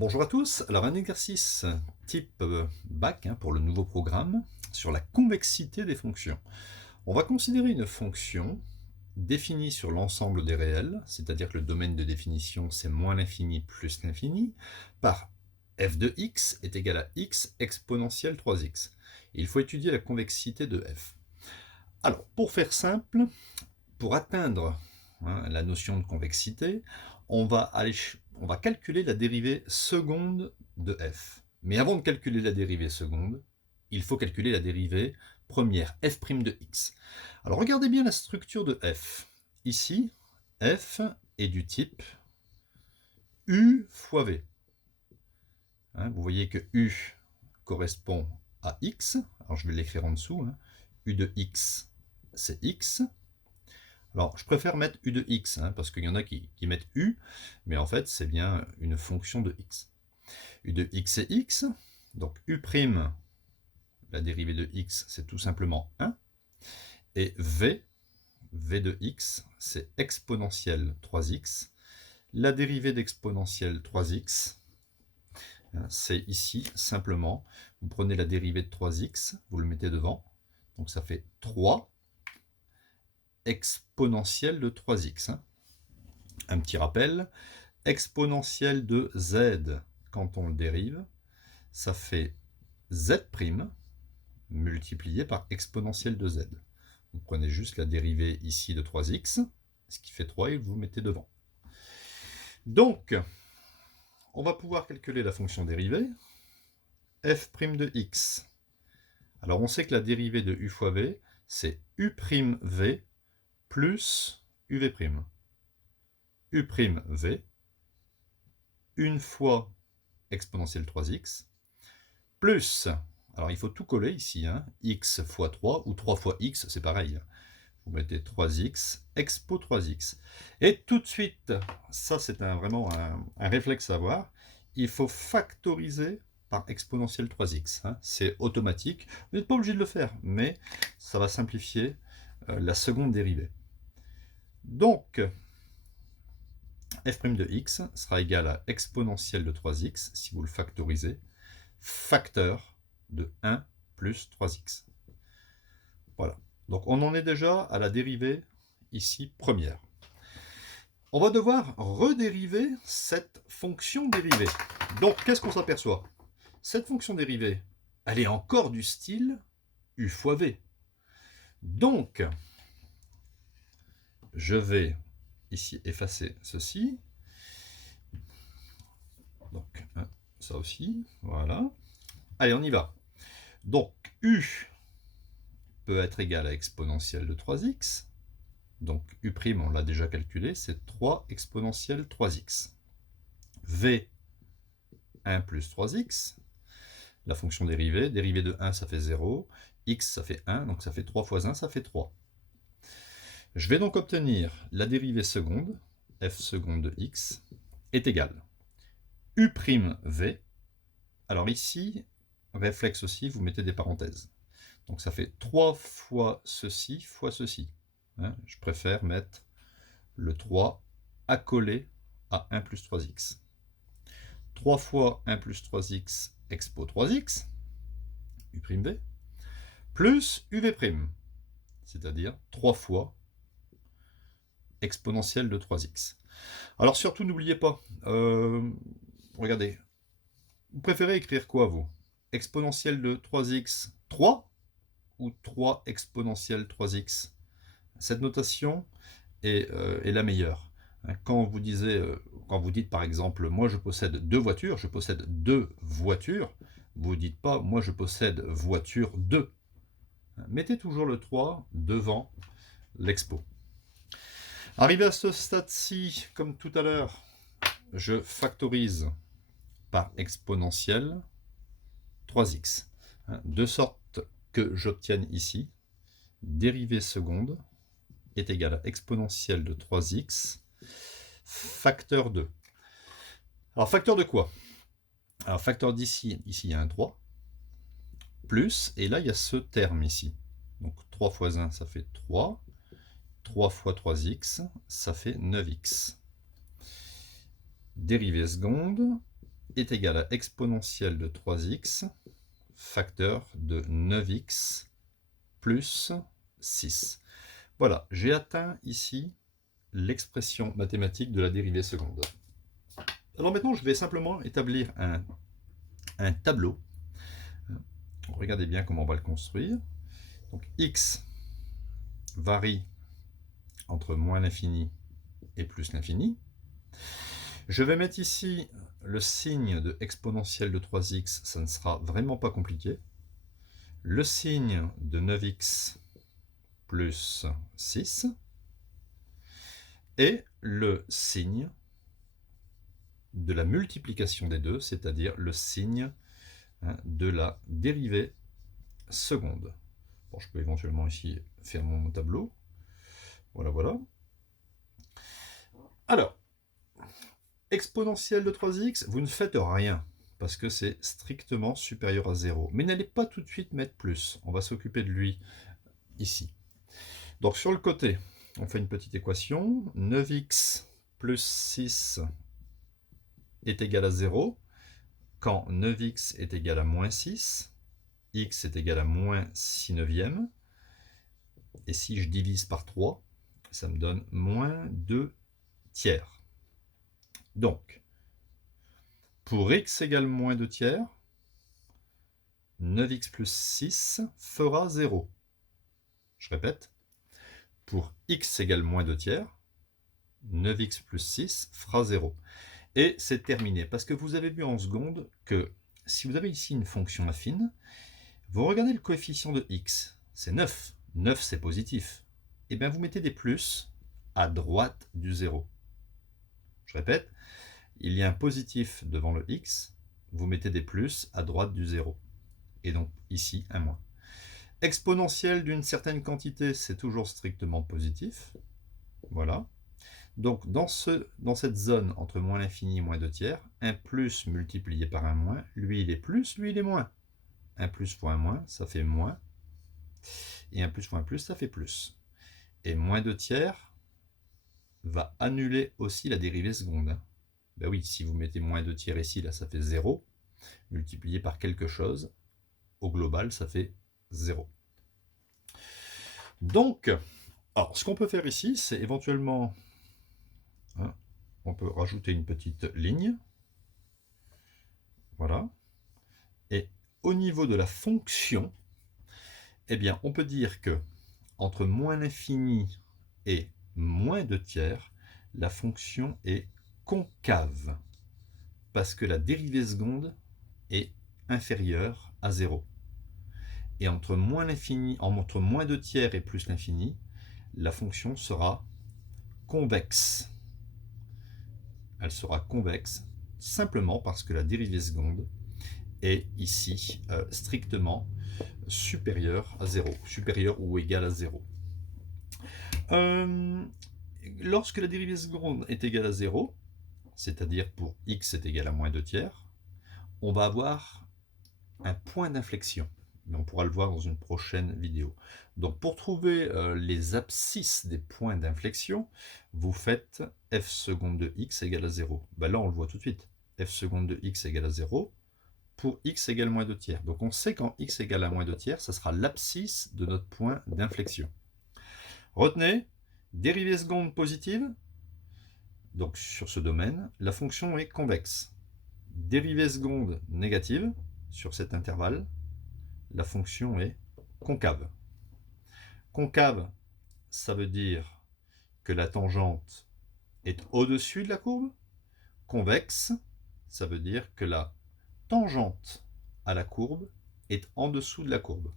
Bonjour à tous. Alors un exercice type bac pour le nouveau programme sur la convexité des fonctions. On va considérer une fonction définie sur l'ensemble des réels, c'est-à-dire que le domaine de définition c'est moins l'infini plus l'infini, par f de x est égal à x exponentielle 3x. Il faut étudier la convexité de f. Alors pour faire simple, pour atteindre la notion de convexité, on va calculer la dérivée seconde de f. Mais avant de calculer la dérivée seconde, il faut calculer la dérivée première, f' de x. Alors regardez bien la structure de f. Ici, f est du type u fois v. Vous voyez que u correspond à x. Alors je vais l'écrire en dessous. U de x, c'est x. Alors, je préfère mettre u de x, parce qu'il y en a qui mettent u, mais en fait, c'est bien une fonction de x. U de x c'est x, donc u', la dérivée de x, c'est tout simplement 1. Et v de x, c'est exponentielle 3x. La dérivée d'exponentielle 3x, c'est ici, simplement, vous prenez la dérivée de 3x, vous le mettez devant, donc ça fait 3 exponentielle de 3x. Un petit rappel, exponentielle de z, quand on le dérive, ça fait z' multiplié par exponentielle de z. Vous prenez juste la dérivée ici de 3x, ce qui fait 3, et vous mettez devant. Donc, on va pouvoir calculer la fonction dérivée, f' de x. Alors on sait que la dérivée de u fois v, c'est u'v plus uv'. u'v, une fois exponentielle 3x, plus, alors il faut tout coller ici, x fois 3, ou 3 fois x, c'est pareil. Vous mettez 3x, expo 3x. Et tout de suite, ça c'est vraiment un réflexe à avoir, il faut factoriser par exponentielle 3x. C'est automatique, vous n'êtes pas obligé de le faire, mais ça va simplifier la seconde dérivée. Donc, f' de x sera égal à exponentielle de 3x, si vous le factorisez, facteur de 1 plus 3x. Voilà. Donc on en est déjà à la dérivée ici première. On va devoir redériver cette fonction dérivée. Donc qu'est-ce qu'on s'aperçoit? Cette fonction dérivée, elle est encore du style u fois v. Donc, je vais ici effacer ceci. Donc, ça aussi, voilà. Allez, on y va. Donc, u peut être égal à exponentielle de 3x. Donc, u', on l'a déjà calculé, c'est 3 exponentielle 3x. v, 1 plus 3x. La fonction dérivée de 1, ça fait 0. X, ça fait 1, donc ça fait 3 fois 1, ça fait 3. Je vais donc obtenir la dérivée seconde, f seconde de x, est égale u'v. Alors ici, réflexe aussi, vous mettez des parenthèses. Donc ça fait 3 fois ceci fois ceci. Je préfère mettre le 3 accolé à 1 plus 3x. 3 fois 1 plus 3x expo 3x, u'v, plus uv', c'est-à-dire 3 fois exponentielle de 3x. Alors surtout, n'oubliez pas, regardez, vous préférez écrire quoi, vous? Exponentielle de 3x, 3 ou 3 exponentielle 3x? Cette notation est la meilleure. Quand vous dites par exemple, moi je possède 2 voitures, je possède 2 voitures, vous ne dites pas, moi je possède voiture 2. Mettez toujours le 3 devant l'expo. Arrivé à ce stade-ci, comme tout à l'heure, je factorise par exponentielle 3x, de sorte que j'obtienne ici dérivée seconde est égale à exponentielle de 3x facteur 2. Alors facteur de quoi? Alors facteur d'ici, ici il y a un 3, plus, et là il y a ce terme ici. Donc 3 fois 1, ça fait 3. 3 fois 3x, ça fait 9x. Dérivée seconde est égal à exponentielle de 3x facteur de 9x plus 6. Voilà, j'ai atteint ici l'expression mathématique de la dérivée seconde. Alors maintenant, je vais simplement établir un tableau. Regardez bien comment on va le construire. Donc x varie entre moins l'infini et plus l'infini. Je vais mettre ici le signe de exponentielle de 3x, ça ne sera vraiment pas compliqué. Le signe de 9x plus 6 et le signe de la multiplication des deux, c'est-à-dire le signe de la dérivée seconde. Bon, je peux éventuellement ici faire mon tableau. Voilà, voilà. Alors, exponentielle de 3x, vous ne faites rien, parce que c'est strictement supérieur à 0. Mais n'allez pas tout de suite mettre plus. On va s'occuper de lui ici. Donc sur le côté, on fait une petite équation. 9x plus 6 est égal à 0. Quand 9x est égal à moins 6, x est égal à moins 6 neuvièmes. Et si je divise par 3, ça me donne moins 2 tiers. Donc, pour x égale moins 2 tiers, 9x plus 6 fera 0. Je répète, pour x égale moins 2 tiers, 9x plus 6 fera 0. Et c'est terminé, parce que vous avez vu en seconde que si vous avez ici une fonction affine, vous regardez le coefficient de x, c'est 9. 9 c'est positif. Et bien vous mettez des plus à droite du 0. Je répète, il y a un positif devant le x, vous mettez des plus à droite du 0. Et donc ici un moins. Exponentielle d'une certaine quantité, c'est toujours strictement positif. Voilà. Donc dans cette zone entre moins l'infini et moins 2 tiers, un plus multiplié par un moins, lui il est plus, lui il est moins. Un plus fois un moins, ça fait moins. Et un plus fois un plus, ça fait plus. Et moins 2 tiers va annuler aussi la dérivée seconde. Ben oui, si vous mettez moins 2 tiers ici, là ça fait 0. Multiplié par quelque chose, au global ça fait 0. Donc, alors ce qu'on peut faire ici, c'est éventuellement, on peut rajouter une petite ligne. Voilà. Et au niveau de la fonction, eh bien, on peut dire que entre moins l'infini et moins 2 tiers, la fonction est concave, parce que la dérivée seconde est inférieure à 0. Et entre moins l'infini, entre moins 2 tiers et plus l'infini, la fonction sera convexe. Elle sera convexe simplement parce que la dérivée seconde est ici strictement supérieure à 0, supérieure ou égale à 0. Lorsque la dérivée seconde est égale à 0, c'est-à-dire pour x est égal à moins 2 tiers, on va avoir un point d'inflexion. Mais on pourra le voir dans une prochaine vidéo. Donc pour trouver les abscisses des points d'inflexion, vous faites f seconde de x égale à 0. Ben là on le voit tout de suite. F seconde de x égale à 0 pour x égale moins 2 tiers. Donc on sait qu'en x égale à moins 2 tiers, ça sera l'abscisse de notre point d'inflexion. Retenez, dérivée seconde positive, donc sur ce domaine, la fonction est convexe. Dérivée seconde négative, sur cet intervalle, la fonction est concave. Concave, ça veut dire que la tangente est au-dessus de la courbe. Convexe, ça veut dire que la tangente à la courbe est en dessous de la courbe.